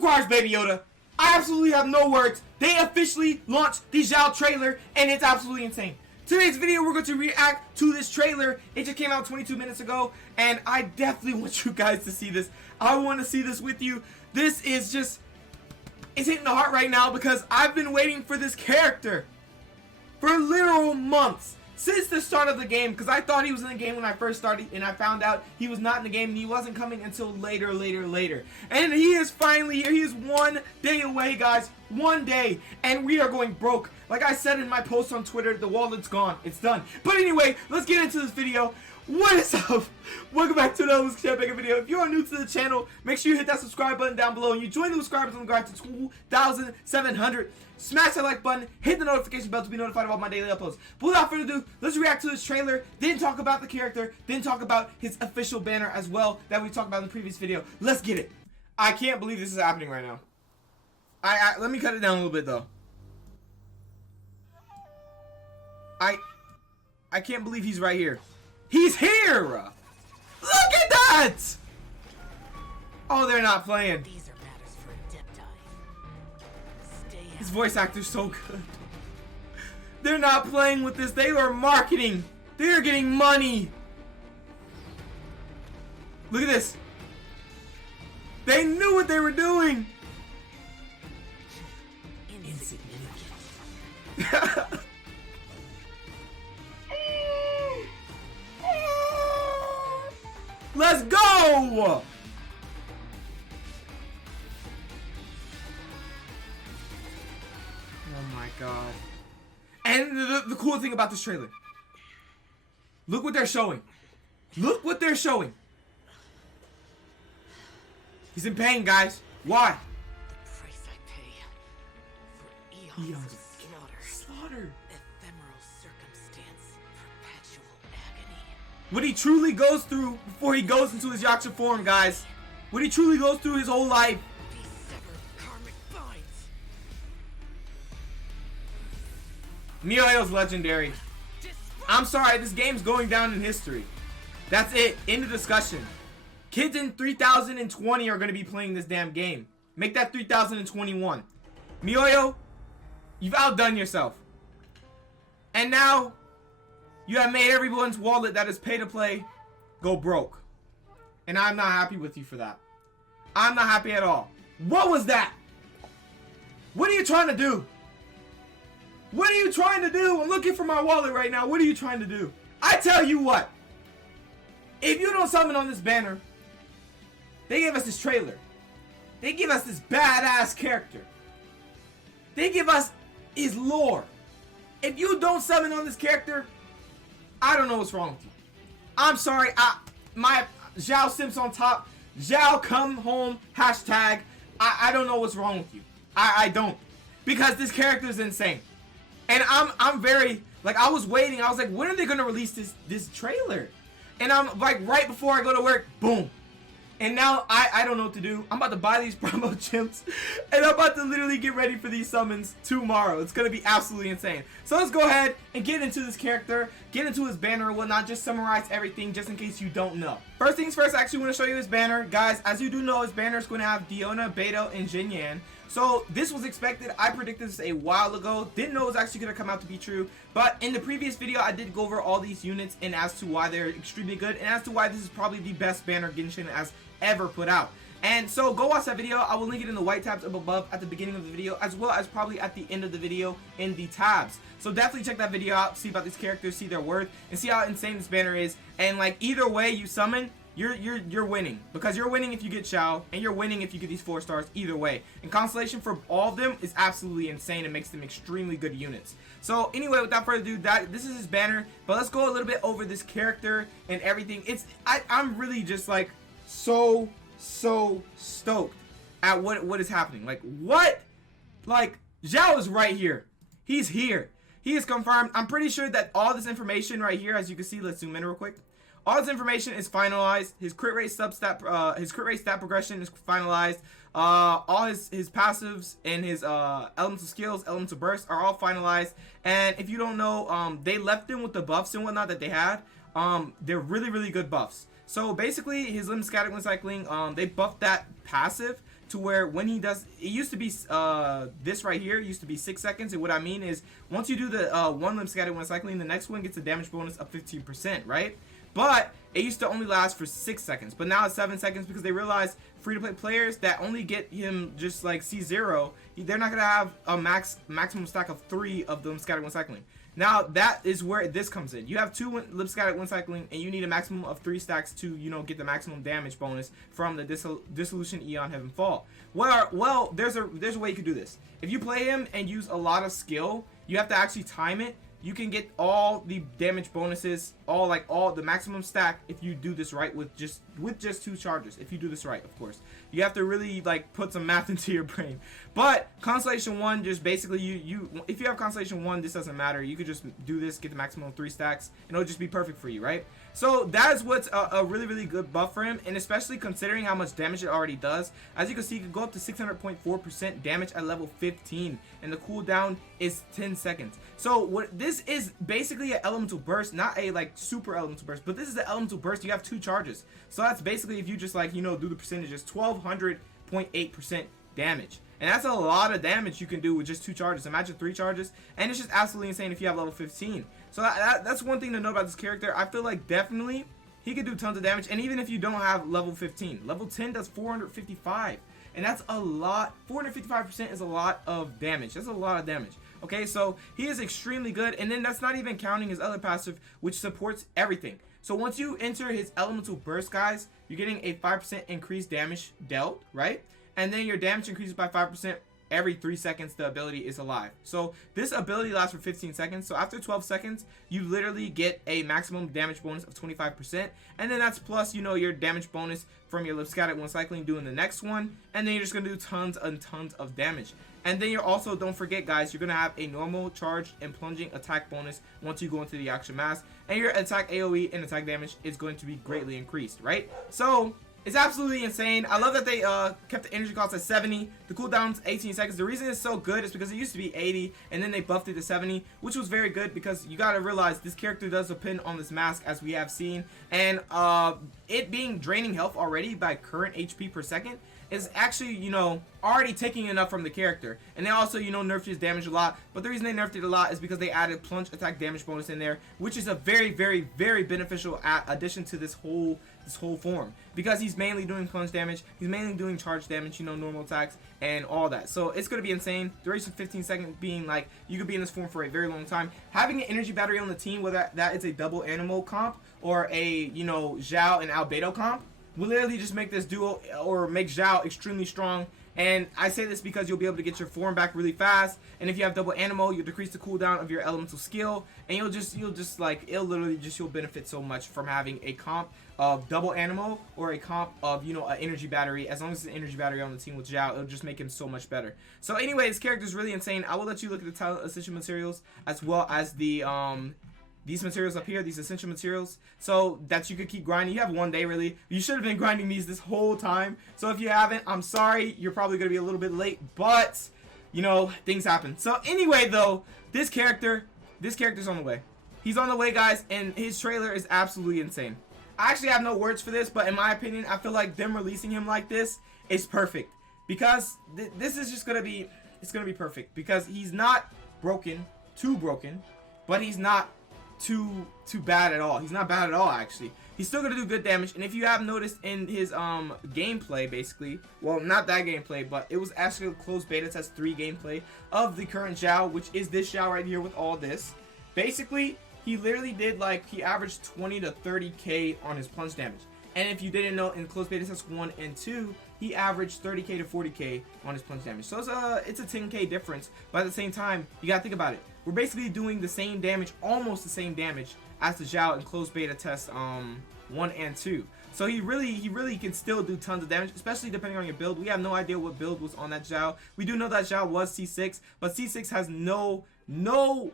of course, Baby Yoda. I absolutely have no words. They officially launched the Xiao trailer, and it's absolutely insane. Today's video, we're going to react to this trailer. It just came out 22 minutes ago, and I definitely want you guys to see this. I want to see this with you. This is just, it's hitting the heart right now because I've been waiting for this character for literal months. Since the start of the game, because I thought he was in the game when I first started, and I found out he was not in the game, and he wasn't coming until later. And he is finally here. He is 1 day away, guys. 1 day, and we are going broke. Like I said in my post on Twitter, the wallet's gone. It's done. But anyway, let's get into this video. What is up? Welcome back to another Xiao video. If you are new to the channel, make sure you hit that subscribe button down below, and you join the subscribers on the guide to 2,700. Smash that like button, hit the notification bell to be notified about my daily uploads. But without further ado, let's react to this trailer. Didn't talk about the character, didn't talk about his official banner as well that we talked about in the previous video. Let's get it. I can't believe this is happening right now. Let me cut it down a little bit though. I can't believe he's right here. He's here! Look at that! Oh, they're not playing. These are matters for Adepti. Stay His voice actor's so good. They're not playing with this. They are marketing. They are getting money. Look at this. They knew what they were doing. Insignificant. Let's go! Oh my god. And the cool thing about this trailer. Look what they're showing. Look what they're showing. He's in pain, guys. Why? The price I pay for eons of slaughter. Ephemeral circumstance. Perpetual agony. What he truly goes through before he goes into his Yaksha form, guys. What he truly goes through his whole life. These severed karmic binds. Miyoyo's legendary. I'm sorry, this game's going down in history. That's it. End of discussion. Kids in 3020 are going to be playing this damn game. Make that 3021. Miyoyo, you've outdone yourself. And now, you have made everyone's wallet that is pay to play go broke. And I'm not happy with you for that. I'm not happy at all. What was that? What are you trying to do? What are you trying to do? I'm looking for my wallet right now. What are you trying to do? I tell you what. If you don't summon on this banner, they gave us this trailer. They give us this badass character. They give us his lore. If you don't summon on this character, I don't know what's wrong with you. I'm sorry. My Xiao Simps on top. Xiao come home. Hashtag. I don't know what's wrong with you. I don't. Because this character is insane. And I'm very, like, I was waiting. I was like, when are they going to release this trailer? And I'm like, right before I go to work, boom. And now I don't know what to do. I'm about to buy these promo chimps, and I'm about to literally get ready for these summons tomorrow. It's going to be absolutely insane. So let's go ahead and get into this character, get into his banner and whatnot, just summarize everything just in case you don't know. First things first, I actually want to show you his banner. Guys, as you do know, his banner is going to have Diona, Beto, and Jinyan. So this was expected. I predicted this a while ago. Didn't know it was actually going to come out to be true. But in the previous video, I did go over all these units and as to why they're extremely good and as to why this is probably the best banner Genshin has ever put out. And so go watch that video. I will link it in the white tabs up above at the beginning of the video, as well as probably at the end of the video in the tabs. So definitely check that video out, see about these characters, see their worth, and see how insane this banner is. And like either way you summon, you're winning, because you're winning if you get Xiao, and you're winning if you get these 4 stars either way. And constellation for all of them is absolutely insane and makes them extremely good units. So anyway, without further ado, this is his banner. But let's go a little bit over this character and everything. I'm really just like so stoked at what is happening. Like what? Like Xiao is right here. He's here. He is confirmed. I'm pretty sure that all this information right here, as you can see, let's zoom in real quick. All this information is finalized. His crit rate substat, his crit rate stat progression is finalized. All his passives and his elemental skills, elemental bursts are all finalized. And if you don't know, they left him with the buffs and whatnot that they had. They're really good buffs. So basically, his limb scattering recycling, they buffed that passive to where when he does, it used to be this right here used to be 6 seconds, and what I mean is once you do the one limb scatter when cycling, the next one gets a damage bonus of 15%, right? But it used to only last for 6 seconds, but now it's 7 seconds because they realized free-to-play players that only get him just like C0, they're not gonna have a maximum stack of 3 of them scattered when cycling. Now that is where this comes in. You have 2 lip scattered when cycling, and you need a maximum of 3 stacks to, you know, get the maximum damage bonus from the Dissolution Eon Heaven Fall. Well, there's a way you could do this. If you play him and use a lot of skill, you have to actually time it. You can get all the damage bonuses, all the maximum stack if you do this right with just 2 charges. If you do this right, of course. You have to really like put some math into your brain. But Constellation 1, just basically if you have Constellation 1, this doesn't matter. You could just do this, get the maximum 3 stacks, and it'll just be perfect for you, right? So that is what's a really, really good buff for him, and especially considering how much damage it already does. As you can see, it can go up to 600.4% damage at level 15, and the cooldown is 10 seconds. So what this is basically an elemental burst, not a like super elemental burst, but this is an elemental burst. You have 2 charges, so that's basically, if you just like, you know, do the percentages, 1200.8% damage. And that's a lot of damage you can do with just 2 charges. Imagine 3 charges, and it's just absolutely insane if you have level 15. So that's one thing to know about this character. I feel like definitely he could do tons of damage, and even if you don't have level 15, level 10 does 455, and that's a lot. 455% is a lot of damage. That's a lot of damage. Okay, so he is extremely good, and then that's not even counting his other passive, which supports everything. So once you enter his elemental burst, guys, you're getting a 5% increased damage dealt, right? And then your damage increases by 5% every 3 seconds the ability is alive. So this ability lasts for 15 seconds. So after 12 seconds, you literally get a maximum damage bonus of 25%. And then that's plus, you know, your damage bonus from your lip scattered when cycling doing the next one. And then you're just going to do tons and tons of damage. And then you're also, don't forget guys, you're going to have a normal, charged, and plunging attack bonus once you go into the action mask. And your attack AoE and attack damage is going to be greatly increased, right? So it's absolutely insane. I love that they kept the energy cost at 70. The cooldown's 18 seconds. The reason it's so good is because it used to be 80, and then they buffed it to 70, which was very good because you gotta realize this character does depend on this mask, as we have seen. And it being draining health already by current HP per second is actually, you know, already taking enough from the character. And they also, you know, nerfed his damage a lot. But the reason they nerfed it a lot is because they added plunge attack damage bonus in there, which is a very, very, very beneficial addition to this whole form, because he's mainly doing plunge damage, he's mainly doing charge damage, you know, normal attacks and all that. So it's going to be insane. Duration 15 seconds, being like you could be in this form for a very long time. Having an energy battery on the team, whether that is a double animal comp or a, you know, Xiao and Albedo comp, will literally just make this duo or make Xiao extremely strong. And I say this because you'll be able to get your form back really fast, and if you have double animal, you'll decrease the cooldown of your elemental skill, and you'll just like, you'll benefit so much from having a comp of double animal or a comp of, you know, an energy battery. As long as it's an energy battery on the team with Xiao, it'll just make him so much better. So anyway, this character is really insane. I will let you look at the talent essential materials as well as the these materials up here, these essential materials, so that you could keep grinding. You have 1 day really. You should have been grinding these this whole time. So if you haven't, I'm sorry. You're probably going to be a little bit late, but you know, things happen. So anyway though, this character's on the way. He's on the way, guys, and his trailer is absolutely insane. I actually have no words for this, but in my opinion, I feel like them releasing him like this is perfect, because this is just going to be, it's going to be perfect, because he's not too broken, but he's not too bad at all. He's not bad at all, actually. He's still gonna do good damage, and if you have noticed in his gameplay, basically, well, not that gameplay, but it was actually a closed beta test 3 gameplay of the current Xiao, which is this Xiao right here with all this. Basically, he literally did, like, he averaged 20 to 30k on his plunge damage. And if you didn't know, in closed beta test 1 and 2, he averaged 30k to 40k on his plunge damage. So it's a 10k difference, but at the same time, you gotta think about it. We're basically doing the same damage, almost the same damage as the Xiao in closed beta test 1 and 2. So he really can still do tons of damage, especially depending on your build. We have no idea what build was on that Xiao. We do know that Xiao was C6, but C6 has no,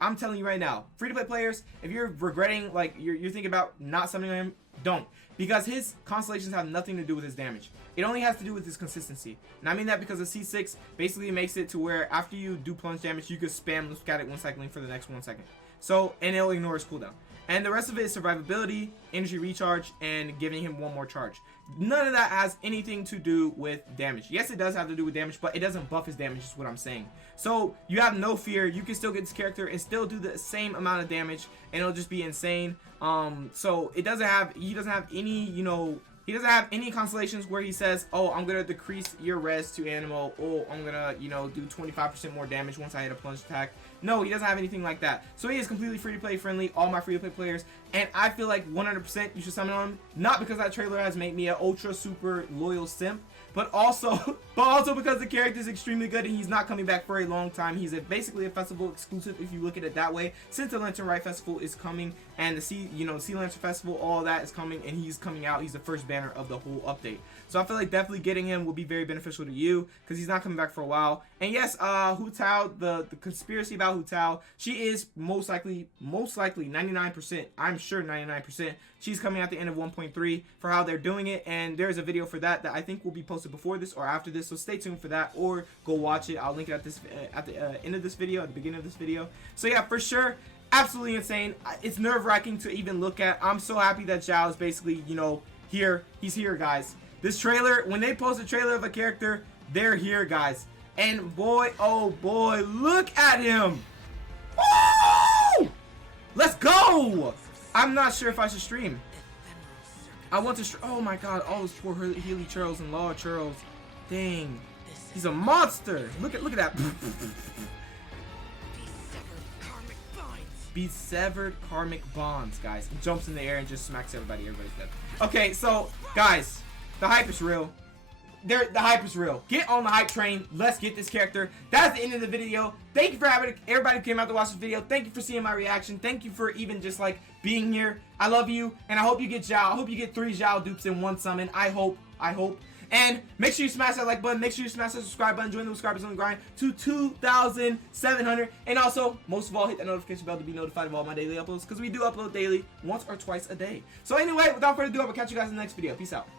I'm telling you right now, free-to-play players, if you're regretting, like, you're thinking about not summoning him, don't. Because his constellations have nothing to do with his damage. It only has to do with his consistency. And I mean that because the C6 basically makes it to where after you do plunge damage, you can spam scattered when cycling for the next 1 second. So, and it'll ignore his cooldown. And the rest of it is survivability, energy recharge, and giving him one more charge. None of that has anything to do with damage. Yes, it does have to do with damage, but it doesn't buff his damage, is what I'm saying. So you have no fear. You can still get this character and still do the same amount of damage, and it'll just be insane. So he doesn't have any, you know, he doesn't have any constellations where he says, oh, I'm gonna decrease your res to animal, oh, I'm gonna, you know, do 25% more damage once I hit a plunge attack. No, he doesn't have anything like that. So he is completely free to play friendly, all my free to play players, and I feel like 100% you should summon on him, not because that trailer has made me an ultra super loyal simp, but also because the character is extremely good and he's not coming back for a long time. He's basically a festival exclusive if you look at it that way, since the Lantern Rite Festival is coming and the Sea Lantern Festival, all that is coming, and he's coming out. He's the first banner of the whole update. So I feel like definitely getting him will be very beneficial to you because he's not coming back for a while. And yes, Hu Tao, the conspiracy about Hu Tao, she is most likely 99%, I'm sure 99%, she's coming at the end of 1.3 for how they're doing it, and there's a video for that I think will be posted before this or after this, so stay tuned for that, or go watch it. I'll link it at the end of this video, at the beginning of this video. So yeah, for sure, absolutely insane. It's nerve-wracking to even look at. I'm so happy that Xiao is basically, you know, here. He's here, guys. This trailer, when they post a trailer of a character, they're here, guys. And boy, oh boy, look at him. Woo! Let's go. I'm not sure if I should stream. I want to oh my god, all those poor Healy churls and Law churls. Dang. He's a monster. Look at that. Be severed karmic bonds, guys. He jumps in the air and just smacks everybody. Everybody's dead. Okay, so guys, the hype is real. The hype is real. Get on the hype train. Let's get this character. That's the end of the video. Thank you for everybody who came out to watch this video. Thank you for seeing my reaction. Thank you for even just like being here. I love you, and I hope you get Xiao. I hope you get 3 Xiao dupes in one summon. I hope. And make sure you smash that like button. Make sure you smash that subscribe button. Join the subscribers on the grind to 2,700. And also, most of all, hit that notification bell to be notified of all my daily uploads, because we do upload daily, once or twice a day. So anyway, without further ado, I will catch you guys in the next video. Peace out.